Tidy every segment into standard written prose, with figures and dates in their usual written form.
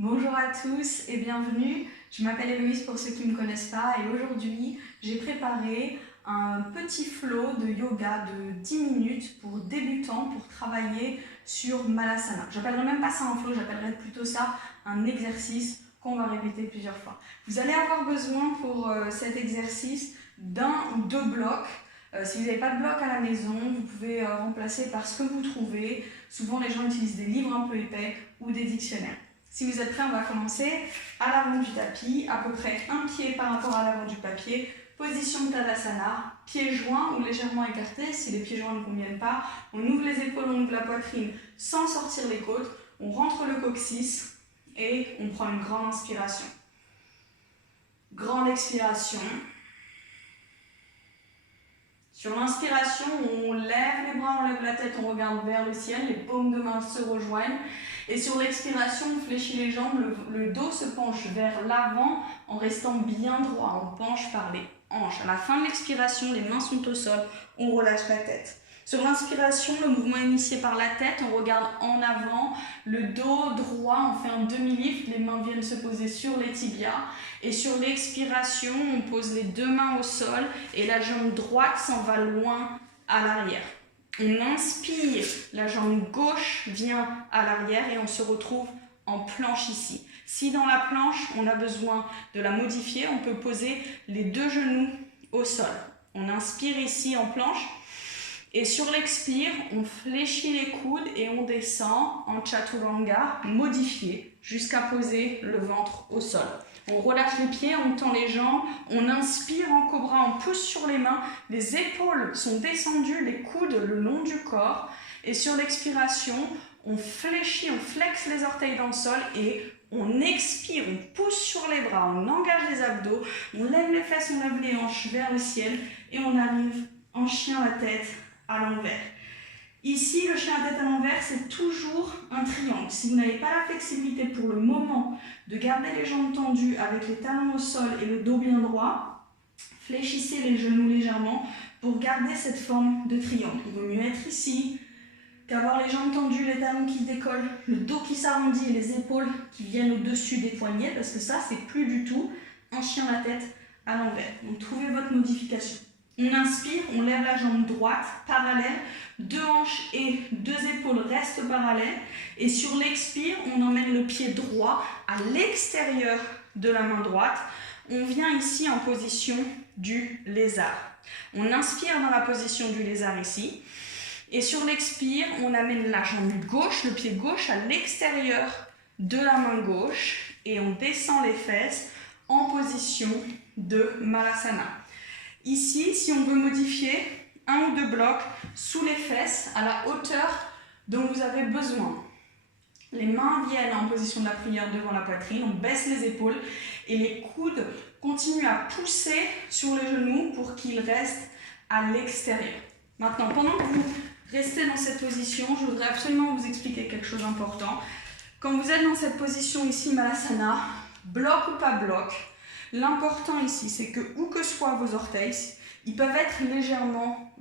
Bonjour à tous et bienvenue, je m'appelle Héloïse pour ceux qui ne me connaissent pas et aujourd'hui j'ai préparé un petit flow de yoga de 10 minutes pour débutants pour travailler sur Malasana. J'appellerai même pas ça un flow, j'appellerai plutôt ça un exercice qu'on va répéter plusieurs fois. Vous allez avoir besoin pour cet exercice d'un ou deux blocs. Si vous n'avez pas de bloc à la maison, vous pouvez remplacer par ce que vous trouvez. Souvent les gens utilisent des livres un peu épais ou des dictionnaires. Si vous êtes prêts, on va commencer à l'avant du tapis, à peu près un pied par rapport à l'avant du papier, position de Tadasana, pieds joints ou légèrement écartés. Si les pieds joints ne conviennent pas, on ouvre les épaules, on ouvre la poitrine sans sortir les côtes, on rentre le coccyx et on prend une grande inspiration. Grande expiration. Sur l'inspiration, on lève les bras, on lève la tête, on regarde vers le ciel, les paumes de main se rejoignent. Et sur l'expiration, on fléchit les jambes, le dos se penche vers l'avant en restant bien droit. On penche par les hanches. À la fin de l'expiration, les mains sont au sol, on relâche la tête. Sur l'inspiration, le mouvement est initié par la tête, on regarde en avant, le dos droit, on fait un demi-lift, les mains viennent se poser sur les tibias. Et sur l'expiration, on pose les deux mains au sol et la jambe droite s'en va loin à l'arrière. On inspire, la jambe gauche vient à l'arrière et on se retrouve en planche ici. Si dans la planche, on a besoin de la modifier, on peut poser les deux genoux au sol. On inspire ici en planche et sur l'expire, on fléchit les coudes et on descend en chaturanga modifié jusqu'à poser le ventre au sol. On relâche les pieds, on tend les jambes, on inspire en cobra, on pousse sur les mains, les épaules sont descendues, les coudes le long du corps. Et sur l'expiration, on fléchit, on flexe les orteils dans le sol et on expire, on pousse sur les bras, on engage les abdos, on lève les fesses, on lève les hanches vers le ciel et on arrive en chien à tête à l'envers. Ici, le chien à tête à l'envers, c'est toujours un triangle. Si vous n'avez pas la flexibilité pour le moment de garder les jambes tendues avec les talons au sol et le dos bien droit, fléchissez les genoux légèrement pour garder cette forme de triangle. Il vaut mieux être ici qu'avoir les jambes tendues, les talons qui décollent, le dos qui s'arrondit et les épaules qui viennent au-dessus des poignets, parce que ça, c'est plus du tout un chien à tête à l'envers. Donc, trouvez votre modification. On inspire, on lève la jambe droite, parallèle, deux hanches et deux épaules restent parallèles. Et sur l'expire, on emmène le pied droit à l'extérieur de la main droite. On vient ici en position du lézard. On inspire dans la position du lézard ici. Et sur l'expire, on amène la jambe gauche, le pied gauche à l'extérieur de la main gauche. Et on descend les fesses en position de Malasana. Ici, si on veut modifier un ou deux blocs sous les fesses à la hauteur dont vous avez besoin. Les mains viennent en position de la prière devant la poitrine, on baisse les épaules et les coudes continuent à pousser sur les genoux pour qu'ils restent à l'extérieur. Maintenant, pendant que vous restez dans cette position, je voudrais absolument vous expliquer quelque chose d'important. Quand vous êtes dans cette position ici, Malasana, bloc ou pas bloc, l'important ici, c'est que où que soient vos orteils, ils peuvent être légèrement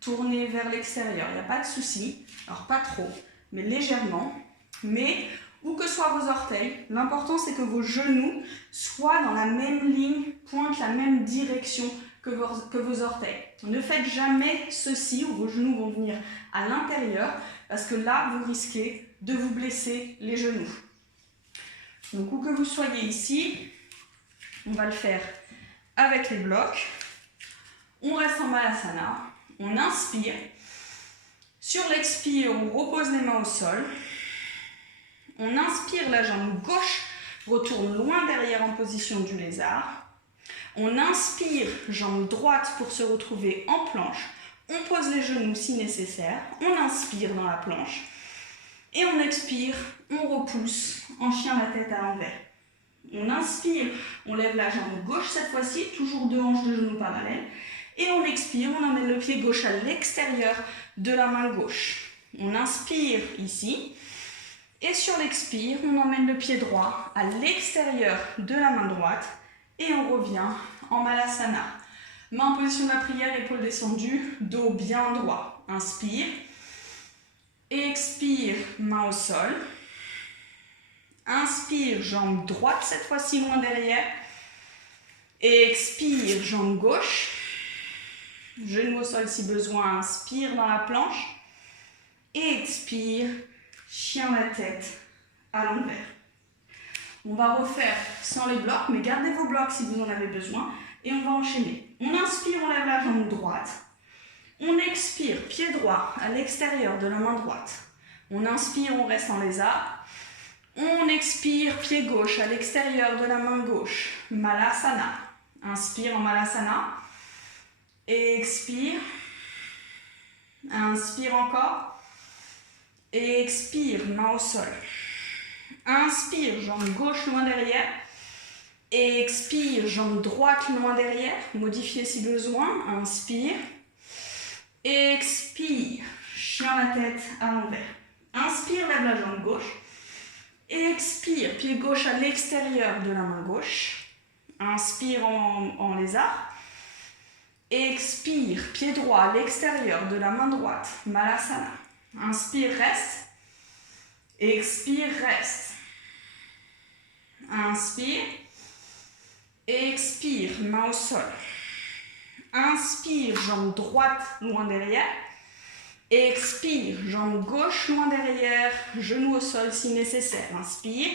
tournés vers l'extérieur. Il n'y a pas de souci, alors pas trop, mais légèrement. Mais où que soient vos orteils, l'important c'est que vos genoux soient dans la même ligne, pointent la même direction que vos orteils. Ne faites jamais ceci où vos genoux vont venir à l'intérieur parce que là, vous risquez de vous blesser les genoux. Donc où que vous soyez ici, on va le faire avec les blocs. On reste en Malasana. On inspire. Sur l'expire, on repose les mains au sol. On inspire, la jambe gauche retourne loin derrière en position du lézard. On inspire, jambe droite pour se retrouver en planche. On pose les genoux si nécessaire. On inspire dans la planche. Et on expire, on repousse en chien la tête à l'envers. On inspire, on lève la jambe gauche cette fois-ci, toujours deux hanches de genoux parallèles. Et on expire, on emmène le pied gauche à l'extérieur de la main gauche. On inspire ici. Et sur l'expire, on emmène le pied droit à l'extérieur de la main droite. Et on revient en Malasana. Main en position de la prière, épaules descendues, dos bien droit. Inspire. Expire, main au sol. Inspire. Inspire, jambe droite, cette fois-ci loin derrière. Expire, jambe gauche. Genou au sol si besoin, inspire dans la planche. Expire, chien la tête à l'envers. On va refaire sans les blocs, mais gardez vos blocs si vous en avez besoin. Et on va enchaîner. On inspire, on lève la jambe droite. On expire, pied droit à l'extérieur de la main droite. On inspire, on reste en lézard. On expire, pied gauche à l'extérieur de la main gauche. Malasana. Inspire en Malasana. Expire. Inspire encore. Expire, main au sol. Inspire, jambe gauche loin derrière. Expire, jambe droite loin derrière. Modifiez si besoin. Inspire. Expire, chien la tête à l'envers. Inspire, lève la jambe gauche. Expire, pied gauche à l'extérieur de la main gauche. Inspire en lézard. Expire, pied droit à l'extérieur de la main droite. Malasana. Inspire, reste. Expire, reste. Inspire. Expire, main au sol. Inspire, jambe droite loin derrière. Expire, jambe gauche loin derrière, genou au sol si nécessaire. Inspire.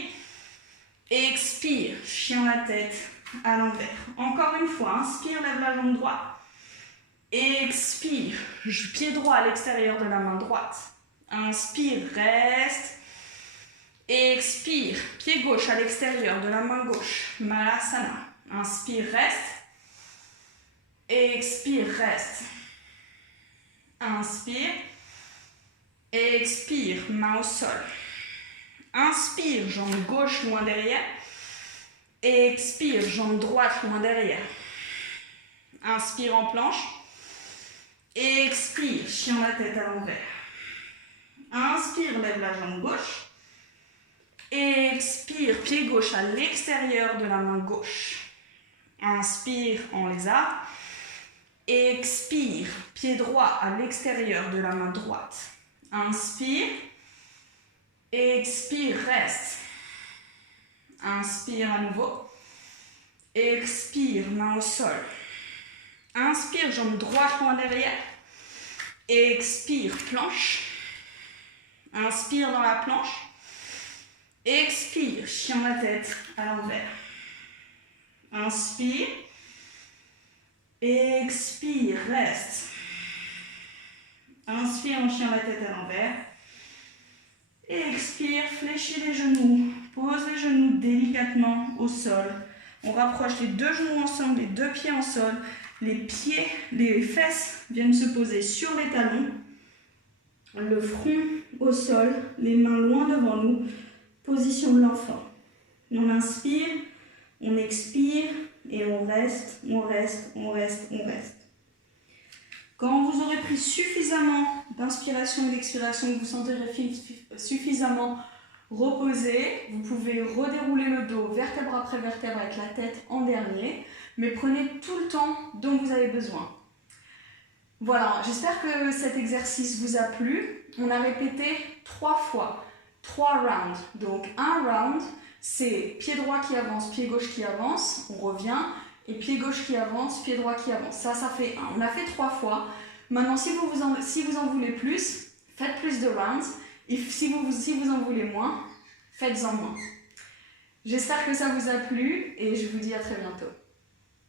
Expire, chien la tête à l'envers. Encore une fois, inspire, lève la jambe droite. Expire, pied droit à l'extérieur de la main droite. Inspire, reste. Expire, pied gauche à l'extérieur de la main gauche. Malasana. Inspire, reste. Expire, reste. Inspire. Expire, main au sol. Inspire, jambe gauche loin derrière. Expire, jambe droite loin derrière. Inspire en planche. Expire, chien la tête à l'envers. Inspire, lève la jambe gauche. Expire, pied gauche à l'extérieur de la main gauche. Inspire en lézard. Expire, pied droit à l'extérieur de la main droite. Inspire. Expire, reste. Inspire à nouveau. Expire, main au sol. Inspire, jambe droite loin derrière. Expire, planche. Inspire dans la planche. Expire, chien la tête à l'envers. Inspire. Expire, reste. Inspire en chien la tête à l'envers. Expire, fléchis les genoux. Pose les genoux délicatement au sol. On rapproche les deux genoux ensemble, les deux pieds en sol. Les fesses viennent se poser sur les talons. Le front au sol, les mains loin devant nous. Position de l'enfant. On inspire, on expire et on reste, on reste, on reste, on reste. Quand vous aurez pris suffisamment d'inspiration et d'expiration, que vous vous sentirez suffisamment reposé, vous pouvez redérouler le dos vertèbre après vertèbre avec la tête en dernier, mais prenez tout le temps dont vous avez besoin. Voilà, j'espère que cet exercice vous a plu. On a répété 3 fois, 3 rounds. Donc un round, c'est pied droit qui avance, pied gauche qui avance, on revient, et pied gauche qui avance, pied droit qui avance. Ça fait 1. On a fait 3 fois. Maintenant, si vous en voulez plus, faites plus de rounds. Et si vous en voulez moins, faites-en moins. J'espère que ça vous a plu et je vous dis à très bientôt.